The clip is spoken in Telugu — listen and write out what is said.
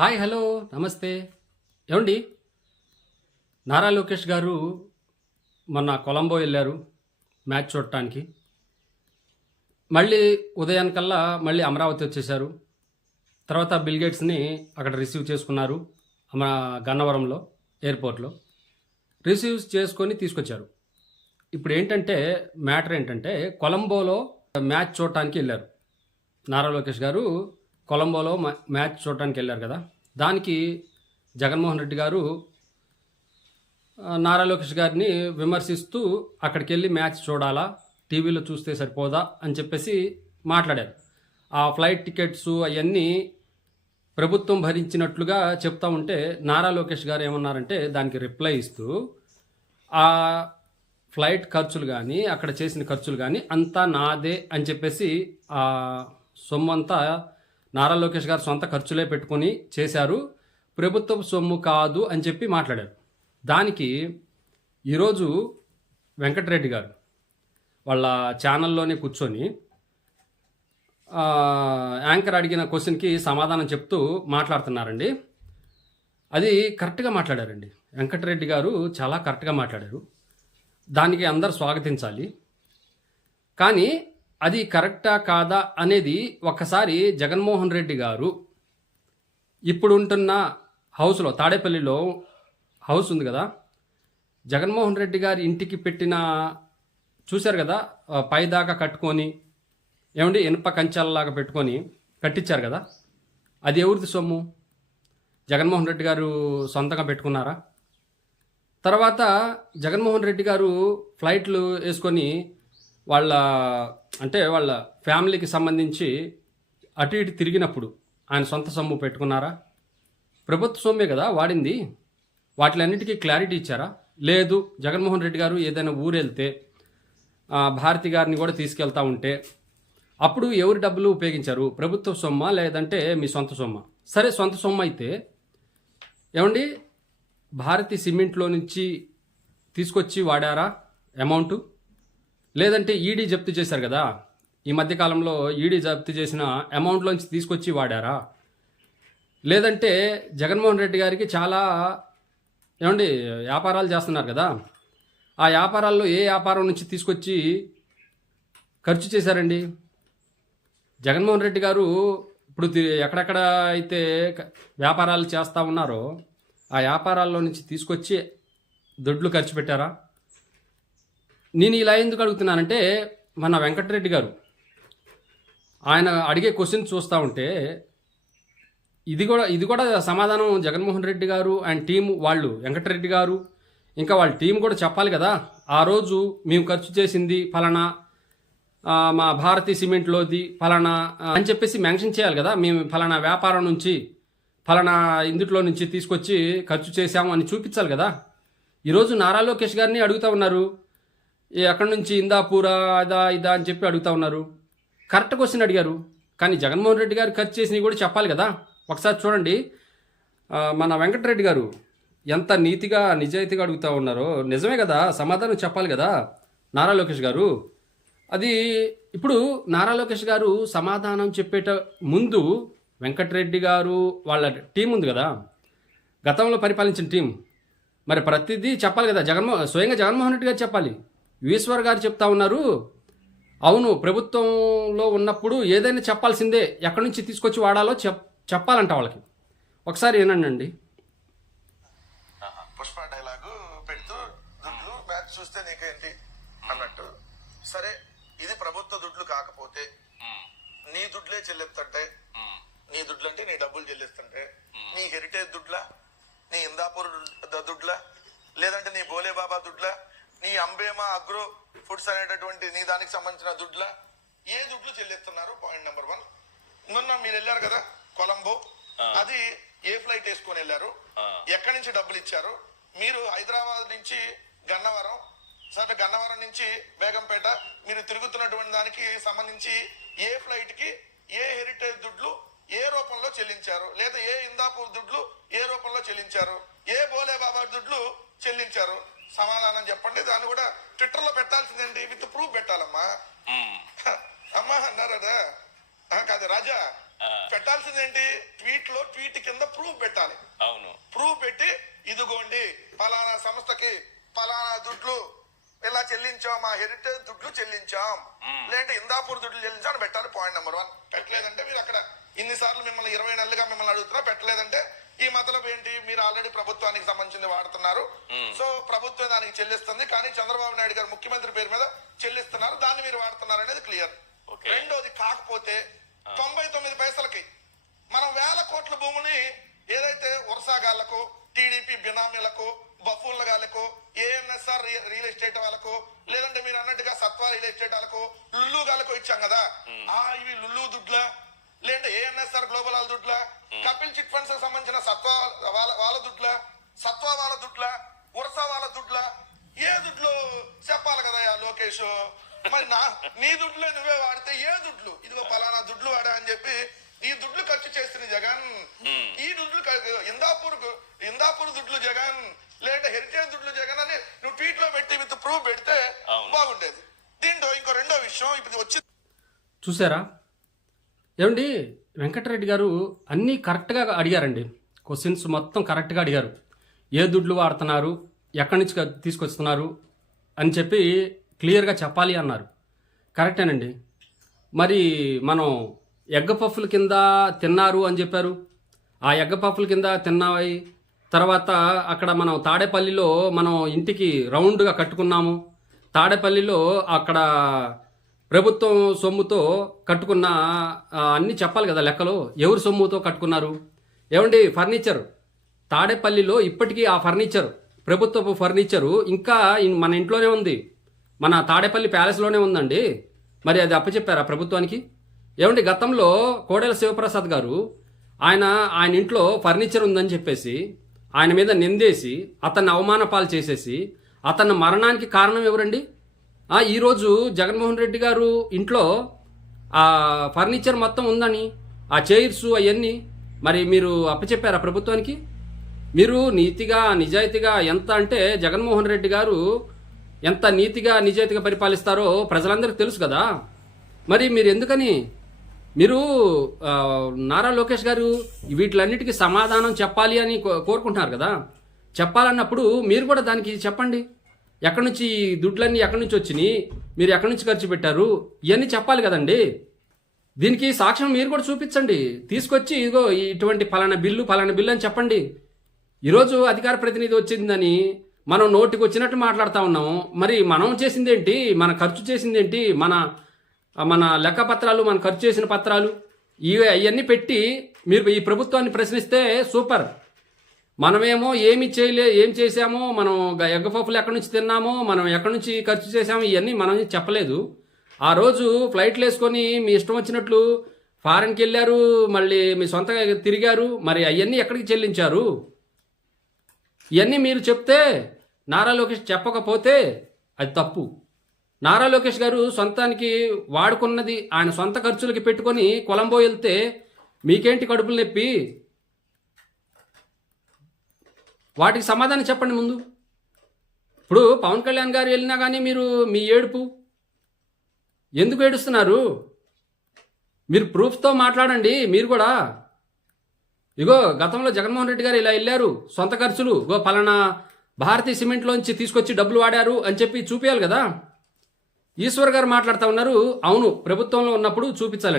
హాయ్ హలో నమస్తే. ఏమండి? నారా లోకేష్ గారు మొన్న కొలంబో వెళ్ళారు మ్యాచ్ చూడటానికి. మళ్ళీ ఉదయానికల్లా మళ్ళీ అమరావతి వచ్చేసారు తర్వాత బిల్గేట్స్ని అక్కడ రిసీవ్ చేసుకున్నారు మన గన్నవరంలో ఎయిర్పోర్ట్లో. రిసీవ్ చేసుకొని తీసుకొచ్చారు. ఇప్పుడు ఏంటంటే మ్యాటర్ ఏంటంటే కొలంబోలో మ్యాచ్ చూడటానికి వెళ్ళారు. నారా లోకేష్ గారు కొలంబోలో మ్యాచ్ చూడటానికి వెళ్ళారు కదా. దానికి జగన్మోహన్ రెడ్డి గారు నారా లోకేష్ గారిని విమర్శిస్తూ అక్కడికి వెళ్ళి మ్యాచ్ చూడాలా టీవీలో చూస్తే సరిపోదా అని చెప్పేసి మాట్లాడారు. ఆ ఫ్లైట్ టికెట్స్ అవన్నీ ప్రభుత్వం భరించినట్లుగా చెప్తా ఉంటే నారా లోకేష్ గారు ఏమన్నారంటే దానికి రిప్లై ఇస్తూ ఆ ఫ్లైట్ ఖర్చులు కానీ అక్కడ చేసిన ఖర్చులు కానీ అంతా నాదే అని చెప్పేసి ఆ సొమ్ము అంతా నారా లోకేష్ గారు సొంత ఖర్చులే పెట్టుకొని చేశారు. ప్రభుత్వ సొమ్ము కాదు అని చెప్పి మాట్లాడారు. దానికి ఈరోజు వెంకటరెడ్డి గారు వాళ్ళ ఛానల్లోనే కూర్చొని యాంకర్ అడిగిన క్వశ్చన్కి సమాధానం చెప్తూ మాట్లాడుతున్నారండి. అది కరెక్ట్గా మాట్లాడారండి. వెంకటరెడ్డి గారు చాలా కరెక్ట్గా మాట్లాడారు. దానికి అందరు స్వాగతించాలి. కానీ అది కరెక్టా కాదా అనేది ఒకసారి జగన్మోహన్ రెడ్డి గారు ఇప్పుడు ఉంటున్న హౌస్లో తాడేపల్లిలో హౌస్ ఉంది కదా జగన్మోహన్ రెడ్డి గారి ఇంటికి పెట్టిన చూశారు కదా పైదాకా కట్టుకొని ఏమండి ఇనుప కంచాలలాగా పెట్టుకొని కట్టించారు కదా అది ఎవరిది సొమ్ము? జగన్మోహన్ రెడ్డి గారు సొంతంగా పెట్టుకున్నారా? తర్వాత జగన్మోహన్ రెడ్డి గారు ఫ్లైట్లు వేసుకొని వాళ్ళ అంటే వాళ్ళ ఫ్యామిలీకి సంబంధించి అటు ఇటు తిరిగినప్పుడు ఆయన సొంత సొమ్ము పెట్టుకున్నారా? ప్రభుత్వ సొమ్మే కదా వాడింది. వాటిలన్నిటికీ క్లారిటీ ఇచ్చారా? లేదు జగన్మోహన్ రెడ్డి గారు ఏదైనా ఊరు వెళ్తే భారతి గారిని కూడా తీసుకెళ్తా ఉంటే అప్పుడు ఎవరి డబ్బులు ఉపయోగించారు? ప్రభుత్వ సొమ్మ లేదంటే మీ సొంత సొమ్మ? సరే సొంత సొమ్మ అయితే ఏమండి? భారతి సిమెంట్లో నుంచి తీసుకొచ్చి వాడారా? అమౌంట్? లేదంటే ఈడీ జప్తు చేశారు కదా? ఈ మధ్యకాలంలో ఈడీ జప్తు చేసిన అమౌంట్లోంచి తీసుకొచ్చి వాడారా? లేదంటే జగన్మోహన్ రెడ్డి గారికి చాలా ఏమండి వ్యాపారాలు చేస్తున్నారు కదా? ఆ వ్యాపారాల్లో ఏ వ్యాపారం నుంచి తీసుకొచ్చి ఖర్చు చేశారండి? జగన్మోహన్ రెడ్డి గారు ఇప్పుడు ఎక్కడెక్కడ అయితే వ్యాపారాలు చేస్తూ ఉన్నారో ఆ వ్యాపారాల్లో నుంచి తీసుకొచ్చి దొడ్లు ఖర్చు పెట్టారా? నేను ఇలా ఎందుకు అడుగుతున్నానంటే మన వెంకటరెడ్డి గారు ఆయన అడిగే క్వశ్చన్ చూస్తూ ఉంటే ఇది కూడా ఇది కూడా సమాధానం జగన్మోహన్ రెడ్డి గారు అండ్ టీం వాళ్ళు వెంకటరెడ్డి గారు. ఇంకా వాళ్ళ టీం కూడా చెప్పాలి కదా. ఆ రోజు మేము ఖర్చు చేసింది ఫలానా మా భారతీ సిమెంట్లోది ఫలానా అని చెప్పేసి మెన్షన్ చేయాలి కదా. మేము ఫలానా వ్యాపారం నుంచి ఫలానా ఇందుట్లో నుంచి తీసుకొచ్చి ఖర్చు చేశాము అని చూపించాలి కదా. ఈరోజు నారా లోకేష్ గారిని అడుగుతా ఉన్నారు. అక్కడి నుంచి ఇందాపూరా అదా ఇదా అని చెప్పి అడుగుతా ఉన్నారు. కరెక్ట్ క్వశ్చన్ అడిగారు. కానీ జగన్మోహన్ రెడ్డి గారు ఖర్చు చేసినవి కూడా చెప్పాలి కదా. ఒకసారి చూడండి. మన వెంకటరెడ్డి గారు ఎంత నీతిగా నిజాయితీగా అడుగుతా ఉన్నారో. నిజమే కదా. సమాధానం చెప్పాలి కదా. నారా లోకేష్ గారు. అది ఇప్పుడు నారా లోకేష్ గారు సమాధానం చెప్పేట ముందు వెంకటరెడ్డి గారు వాళ్ళ టీం ఉంది కదా. గతంలో పరిపాలించిన టీం మరి ప్రతిదీ చెప్పాలి కదా. జగన్మో స్వయంగా జగన్మోహన్ రెడ్డి గారు చెప్పాలి. ఈశ్వర్ గారు చెప్తా ఉన్నారు అవును ప్రభుత్వంలో ఉన్నప్పుడు ఏదైనా చెప్పాల్సిందే ఎక్కడి నుంచి తీసుకొచ్చి వాడాలో చెప్ చెప్పాలంట వాళ్ళకి. ఒకసారి ఏనండి పుష్ప డైలాగు పెడుతూ దుడ్లు మ్యాచ్ చూస్తే నీకేంటి అన్నట్టు. సరే ఇది ప్రభుత్వ దుడ్లు కాకపోతే నీ దుడ్లే చెల్లిస్తుంటే నీ దుడ్లు అంటే నీ డబ్బులు చెల్లిస్తుంటే నీ హెరిటేజ్ దుడ్లా నీ ఇందాపూర్ ద- దుడ్లా లేదంటే నీ బోలే బాబా దుడ్లా నీ అంబేమా అగ్రో ఫుడ్స్ అనేటటువంటి నీ దానికి సంబంధించిన దుడ్లా? ఏ దుడ్లు చెల్లిస్తున్నారు? పాయింట్ నెంబర్ వన్ మొన్న మీరు వెళ్ళారు కదా కొలంబో. అది ఏ ఫ్లైట్ వేసుకొని వెళ్ళారు? ఎక్కడి నుంచి డబ్బులు ఇచ్చారు? మీరు హైదరాబాద్ నుంచి గన్నవరం సరే గన్నవరం నుంచి బేగంపేట మీరు తిరుగుతున్నటువంటి దానికి సంబంధించి ఏ ఫ్లైట్కి ఏ హెరిటేజ్ దుడ్లు ఏ రూపంలో చెల్లించారు? లేదా ఏ ఇందాపూర్ దుడ్లు ఏ రూపంలో చెల్లించారు? ఏ బోలే బాబా దుడ్లు చెల్లించారు? సమాధానం చెప్పండి. దాన్ని కూడా ట్విట్టర్లో పెట్టాల్సిందండి విత్ ప్రూఫ్ పెట్టాలమ్మా. అమ్మా అన్నారు కదా రాజా పెట్టాల్సింది ఏంటి ట్వీట్లో ట్వీట్ కింద ప్రూఫ్ పెట్టాలి. అవును. ప్రూఫ్ పెట్టి ఇదిగోండి పలానా సంస్థకి పలానా దుడ్లు ఇలా చెల్లించాం? మా హెరిటేజ్ దుడ్లు చెల్లించాం. లేదంటే ఇందాపూర్ దుడ్లు చెల్లించాం అని పెట్టాలి పాయింట్ నెంబర్ వన్. పెట్టలేదంటే మీరు అక్కడ ఇన్నిసార్లు మిమ్మల్ని ఇరవై నెలలుగా మిమ్మల్ని అడుగుతున్నా పెట్టలేదంటే ఈ మతలబ్ ఏంటి? మీరు ఆల్రెడీ ప్రభుత్వానికి సంబంధించింది వాడుతున్నారు. సో ప్రభుత్వం దానికి చెల్లిస్తుంది. కానీ చంద్రబాబు నాయుడు గారు ముఖ్యమంత్రి పేరు మీద చెల్లిస్తున్నారు. దాన్ని మీరు వాడుతున్నారు అనేది క్లియర్. రెండోది కాకపోతే తొంభై తొమ్మిది పైసలకి మనం వేల కోట్ల భూమిని ఏదైతే వరుసగాళ్ళకు టీడీపీ బినామీలకు బఫూన్ల గాళ్ళకు ఏఎన్ఎస్ఆర్ రియల్ ఎస్టేట్ వాళ్ళకు లేదంటే మీరు అన్నట్టుగా సత్వా రియల్ ఎస్టేట్ వాళ్ళకు లుల్లు గాళ్ళకు ఇచ్చాం కదా. ఆ ఇవి లుల్లు దుడ్ల లేదంటే ఏఎన్ఎస్ఆర్ గ్లోబల్ వాళ్ళ దుడ్ల? కపిల్ చిట్ ఫండ్స్ సంబంధించిన సత్వా వాళ్ళ వాళ్ళ దుడ్ల? సత్వా వాళ్ళ దుడ్ల? ఉరస వాళ్ళ దుడ్ల? ఏ దుడ్లు? చెప్పాలి కదా లోకేష్. మరి నా నీ దుడ్లు నువ్వే వాడితే ఏ దుడ్లు? ఇదిగో పలానా దుడ్లు వాడా అని చెప్పి ఈ దుడ్లు ఖర్చు చేస్తుంది జగన్. ఈ దుడ్లు ఇందాపూర్ ఇందాపూర్ దుడ్లు జగన్. లేదంటే హెరిటేజ్ దుడ్లు జగన్ అని నువ్వు ట్వీట్లో పెట్టి విత్ ప్రూఫ్ పెడితే. బాగుండేది. దీంట్లో ఇంకో రెండో విషయం ఇప్పుడు వచ్చి చూసారా? ఏమండి? వెంకటరెడ్డి గారు అన్నీ కరెక్ట్గా అడిగారండి. క్వశ్చన్స్ మొత్తం కరెక్ట్గా అడిగారు. ఏ దుడ్లు వాడుతున్నారు? ఎక్కడి నుంచి తీసుకొస్తున్నారు? అని చెప్పి క్లియర్గా చెప్పాలి అన్నారు. కరెక్టేనండి. మరి మనం ఎగ్గ పఫ్ఫుల కింద తిన్నారు అని చెప్పారు. ఆ ఎగ్గ పఫ్ఫుల కింద తిన్నావి తర్వాత అక్కడ మనం తాడేపల్లిలో మనం ఇంటికి రౌండ్గా కట్టుకున్నాము. తాడేపల్లిలో అక్కడ ప్రభుత్వం సొమ్ముతో కట్టుకున్న అన్ని అన్నీ చెప్పాలి కదా లెక్కలు. ఎవరు సొమ్ముతో కట్టుకున్నారు? ఏమండి ఫర్నిచర్? తాడేపల్లిలో ఇప్పటికీ ఆ ఫర్నిచర్ ప్రభుత్వపు ఫర్నిచరు ఇంకా మన ఇంట్లోనే ఉంది. మన తాడేపల్లి ప్యాలెస్లోనే ఉందండి. మరి అది అప్పచెప్పారా ప్రభుత్వానికి? ఏమండి గతంలో కోడెల శివప్రసాద్ గారు ఆయన ఆయన ఇంట్లో ఫర్నిచర్ ఉందని చెప్పేసి ఆయన మీద నిందేసి అతన్ని అవమానపాలు చేసేసి అతన్ని మరణానికి కారణం ఎవరండి? ఈరోజు జగన్మోహన్ రెడ్డి గారు ఇంట్లో ఆ ఫర్నిచర్ మొత్తం ఉందని ఆ చైర్స్ అవన్నీ మరి మీరు అప్పచెప్పారా ప్రభుత్వానికి? మీరు నీతిగా నిజాయితీగా ఎంత అంటే జగన్మోహన్ రెడ్డి గారు ఎంత నీతిగా నిజాయితీగా పరిపాలిస్తారో ప్రజలందరికీ తెలుసు కదా. మరి మీరు ఎందుకని? మీరు నారా లోకేష్ గారు వీటిలన్నిటికీ సమాధానం చెప్పాలి అని కో- కోరుకుంటున్నారు కదా. చెప్పాలన్నప్పుడు మీరు కూడా దానికి చెప్పండి. ఎక్కడి నుంచి దుడ్లన్నీ ఎక్కడి నుంచి వచ్చినాయి? మీరు ఎక్కడి నుంచి ఖర్చు పెట్టారు? ఇవన్నీ చెప్పాలి కదండి. దీనికి సాక్ష్యం మీరు కూడా చూపించండి. తీసుకొచ్చి ఇదిగో ఇటువంటి పలానా బిల్లు పలానా బిల్లు అని చెప్పండి. ఈరోజు అధికార ప్రతినిధి వచ్చిందని మనం నోటికి వచ్చినట్టు మాట్లాడుతూ ఉన్నాము. మరి మనం చేసిందేంటి? మన ఖర్చు చేసిందేంటి? మన మన లెక్క పత్రాలు మన ఖర్చు చేసిన పత్రాలు? ఇవి అవన్నీ పెట్టి మీరు ఈ ప్రభుత్వాన్ని ప్రశ్నిస్తే సూపర్. మనమేమో ఏమి చేయలే ఏం చేసామో మనం ఎగ్గ పప్పులు ఎక్కడి నుంచి తిన్నామో మనం ఎక్కడి నుంచి ఖర్చు చేసామో ఇవన్నీ మనం చెప్పలేదు. ఆ రోజు ఫ్లైట్లు వేసుకొని మీ ఇష్టం వచ్చినట్లు ఫారెన్కి వెళ్ళారు మళ్ళీ మీ సొంతగా తిరిగారు మరి అవన్నీ ఎక్కడికి చెల్లించారు? ఇవన్నీ మీరు చెప్తే నారా లోకేష్ చెప్పకపోతే అది తప్పు. నారా లోకేష్ గారు సొంతానికి వాడుకున్నది ఆయన సొంత ఖర్చులకి పెట్టుకొని కొలంబో వెళ్తే మీకేంటి కడుపులు నొప్పి? వాటికి సమాధానం చెప్పండి ముందు. ఇప్పుడు పవన్ కళ్యాణ్ గారు వెళ్ళినా కానీ మీరు మీ ఏడుపు. ఎందుకు ఏడుస్తున్నారు? మీరు ప్రూఫ్తో మాట్లాడండి మీరు కూడా. ఇగో గతంలో జగన్మోహన్ రెడ్డి గారు ఇలా వెళ్ళారు. సొంత ఖర్చులు. ఇగో పలానా భారతీయ సిమెంట్లోంచి తీసుకొచ్చి డబ్బులు వాడారు అని చెప్పి చూపించాలి కదా. ఈశ్వర్ గారు మాట్లాడుతూ ఉన్నారు. అవును ప్రభుత్వంలో ఉన్నప్పుడు చూపించాలి